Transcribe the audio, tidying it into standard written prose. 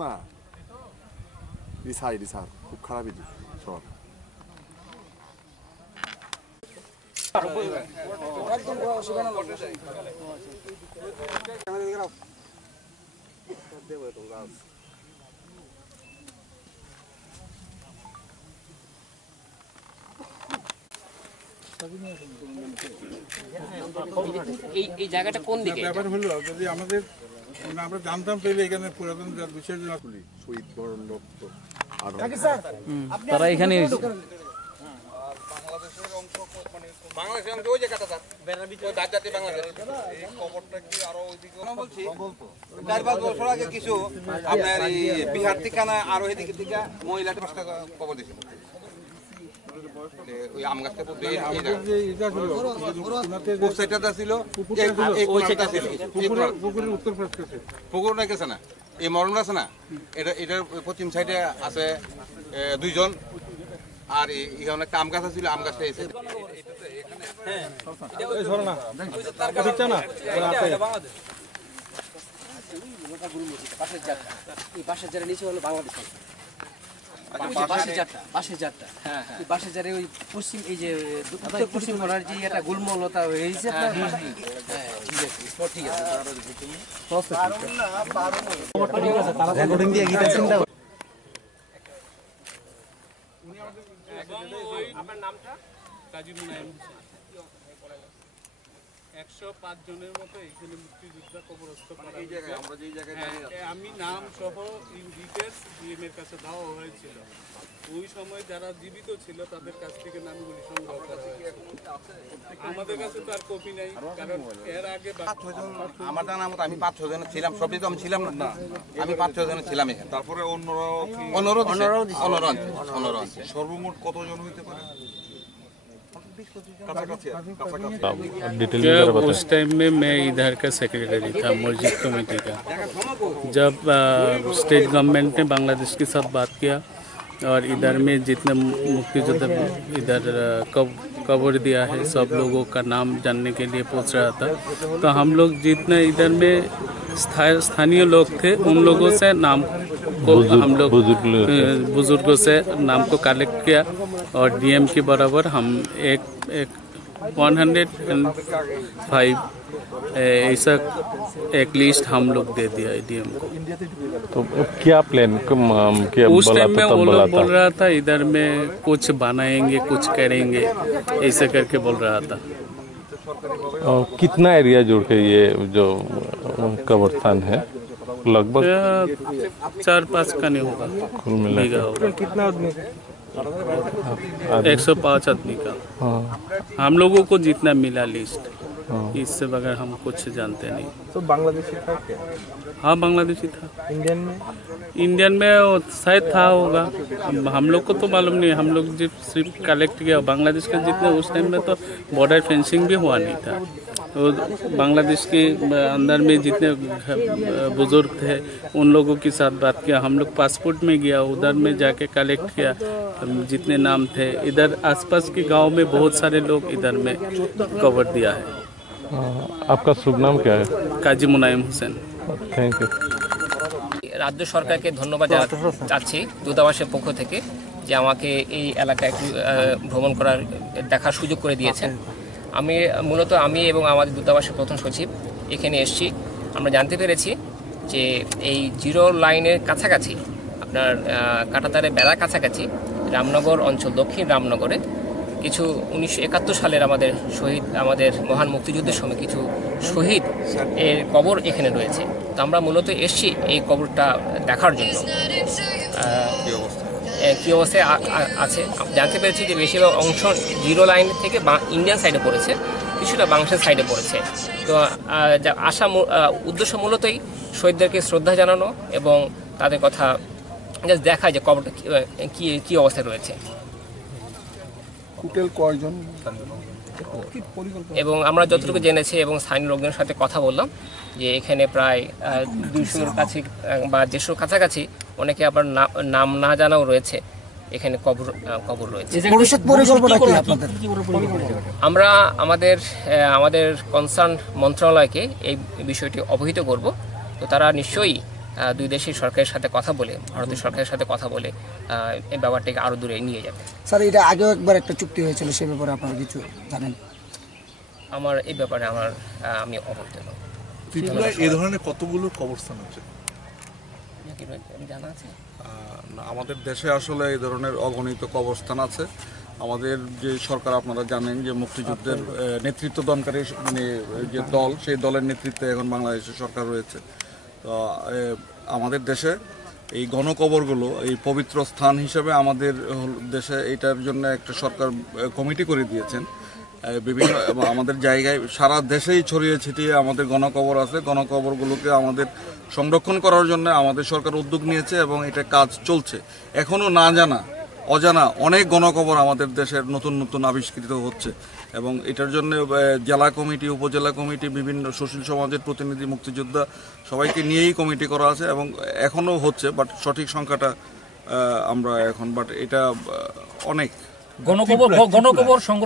না রিসাই রিসার খুব খারাপ ইদি সব একদম অসুবিধা না দেবো তো গাছ এই জায়গাটা কোন দিকে? ব্যাপার হলো যদি আমাদের আমরা জানতাম তাহলে এখানে পুরাতন বিষয় শহীদ বরণ লোক তো তারা এখানে বাংলাদেশের অংশ ওই জায়গাটা দাঁড়াতে বাংলাদেশ এই খবরটা কি আরো ওইদিকে বলছি 4-5 বছর আগে কিছু আপনার এই বিহার থেকে না আরো এদিকে থেকে মহিলাটা খবর দিয়েছিল ওই আম গাছটা পুকুর না গেছে না এই মরণ আছে না এটার পশ্চিম সাইডে আছে 2 জন আর এখানে একটা আম গাছ ছিল আম গাছটা এসে বাসের যারা নিচে হলো বাংলাদেশ বাসের যাত্রা বাসের যারে ওই পশ্চিম এই যে উত্তর পশ্চিম করার যে একটা গুলমলতা হয়েছে ঠিক আছে আপনার নামটা? কাজী মুনায়েম হোসেন। 105 জনের মতো এখানে মুক্তিযোদ্ধা কবরস্থ করা হয়েছে। আমি নাম সহ ডিটেলস ডিএম এর কাছে দেওয়া হয়েছিল। ওই সময় যারা জীবিত ছিল তাদের কাছ থেকে নামগুলি সংগ্রহ করা হয়েছে। আমাদের কাছে তো আর কপি নাই, কারণ এর আগে আমার জানা মতো আমি 5-6 জন ছিলাম, সবই তো আমি ছিলাম না, আমি 5-6 জন ছিলাম এখানে। তারপরে অন্যরা সর্বমোট কতজন হইতে পারে? उस टाइम में मैं इधर का सेक्रेटरी था मस्जिद कमेटी का। जब स्टेट गवर्नमेंट ने बांग्लादेश के साथ बात किया और इधर में जितने मुक्तियोद्धा इधर कवर दिया है सब लोगों का नाम जानने के लिए पूछ रहा था, तो हम लोग जितने इधर में स्थानीय लोग थे उन लोगों से नाम को हम लोग बुजुर्गों से नाम को कलेक्ट किया और डीएम के बराबर हम एक 105 ऐसा एक लिस्ट हम लोग दे दिया डीएम को। तो क्या प्लान क्या उस टाइम में वो लोग बोल रहा था इधर में कुछ बनाएंगे कुछ करेंगे ऐसा करके बोल रहा था। और कितना एरिया जोड़ के ये जो कब्रिस्तान है? लगभग 4-5 का नहीं होगा, कुल मिला होगा। कितना आदमी? 105 आदमी का। हम लोगों को जितना मिला लिस्ट, इससे बगैर हम कुछ जानते नहीं। तो बांग्लादेशी था क्या? हाँ बांग्लादेशी था। इंडियन में शायद था होगा, हम लोग को तो मालूम नहीं। हम लोग जब सिर्फ कलेक्ट किया बांग्लादेश के जितने उस टाइम में तो बॉर्डर फेंसिंग भी हुआ नहीं था, तो बांग्लादेश के अंदर में जितने बुजुर्ग थे उन लोगों के साथ बात किया। हम लोग पासपोर्ट में गया, उधर में जाके कलेक्ट किया जितने नाम थे। इधर आसपास के गांव में बहुत सारे लोग इधर में कवर दिया है। आपका शुभ नाम क्या है? কাজী মুনায়েম হোসেন। Thank you. রাজ্য সরকারকে ধন্যবাদ চাচ্ছি দূতাবাসের পক্ষ থেকে যে আমাকে এই এলাকায় একটু ভ্রমণ করার দেখার সুযোগ করে দিয়েছেন। মূলত আমি এবং আমাদের দূতাবাসের প্রথম সচিব এখানে এসেছি। আমরা জানতে পেরেছি যে এই জিরো লাইনের কাছাকাছি আপনার কাঁটাতারের বেড়ার কাছাকাছি রামনগর অঞ্চল, দক্ষিণ রামনগরে কিছু 1971 সালের আমাদের মহান মুক্তিযুদ্ধের সময় কিছু শহীদ এর কবর এখানে রয়েছে। তো আমরা মূলত এসেছি এই কবরটা দেখার জন্য কী অবস্থায় আছে। জানতে পেরেছি যে বেশিরভাগ অংশ জিরো লাইন থেকে ইন্ডিয়ান সাইডে পড়েছে, কিছুটা বাংলাদেশের সাইডে পড়েছে। তো আসা উদ্দেশ্য মূলতই শহীদদেরকে শ্রদ্ধা জানানো এবং তাদের কথা দেখা যে কবরটা কী অবস্থায় রয়েছে। এবং আমরা যতটুকু জেনেছি এবং স্থানীয় লোকজনের সাথে কথা বললাম যে এখানে প্রায় 200-র কাছে বা 150-র কাছাকাছি অনেকে আবার নাম না জানাও রয়েছে এখানে কবর রয়েছে। আমরা আমাদের কনসার্ন মন্ত্রণালয়কে এই বিষয়টি অবহিত করব, তো তারা নিশ্চয়ই দুই দেশের সরকারের সাথে কথা বলে, ভারতের সরকারের সাথে কথা বলে এই ব্যাপারটাকে আরও দূরে নিয়ে যাবে। স্যার, এটা আগেও একবার একটা চুক্তি হয়েছিল, সে ব্যাপারে আপনারা কিছু জানেন? আমার এই ব্যাপারে আমি অবহিত নই। ত্রিপুরায় এই ধরনের কতগুলো কবরস্থান আছে? জানা আছে না, আমাদের দেশে আসলে এই ধরনের অগণিত কবরস্থান আছে। আমাদের যে সরকার, আপনারা জানেন যে মুক্তিযুদ্ধের নেতৃত্ব দানকারী মানে যে দল, সেই দলের নেতৃত্বে এখন বাংলাদেশের সরকার রয়েছে। তো আমাদের দেশে এই গণকবরগুলো এই পবিত্র স্থান হিসেবে আমাদের দেশে এইটার জন্য একটা সরকার কমিটি করে দিয়েছেন। বিভিন্ন আমাদের জায়গায় সারা দেশেই ছড়িয়ে ছিটিয়ে আমাদের গণকবর আছে। গণকবরগুলোকে আমাদের সংরক্ষণ করার জন্য আমাদের সরকার উদ্যোগ নিয়েছে এবং এটা কাজ চলছে। এখনও না জানা অজানা অনেক গণকবর আমাদের দেশের নতুন নতুন আবিষ্কৃত হচ্ছে এবং এটার জন্য জেলা কমিটি, উপজেলা কমিটি, বিভিন্ন সুশীল সমাজের প্রতিনিধি, মুক্তিযোদ্ধা সবাইকে নিয়েই কমিটি করা আছে এবং এখনও হচ্ছে, বাট সঠিক সংখ্যাটা আমরা এখন, বাট এটা অনেক গণকবর সংগ্রহ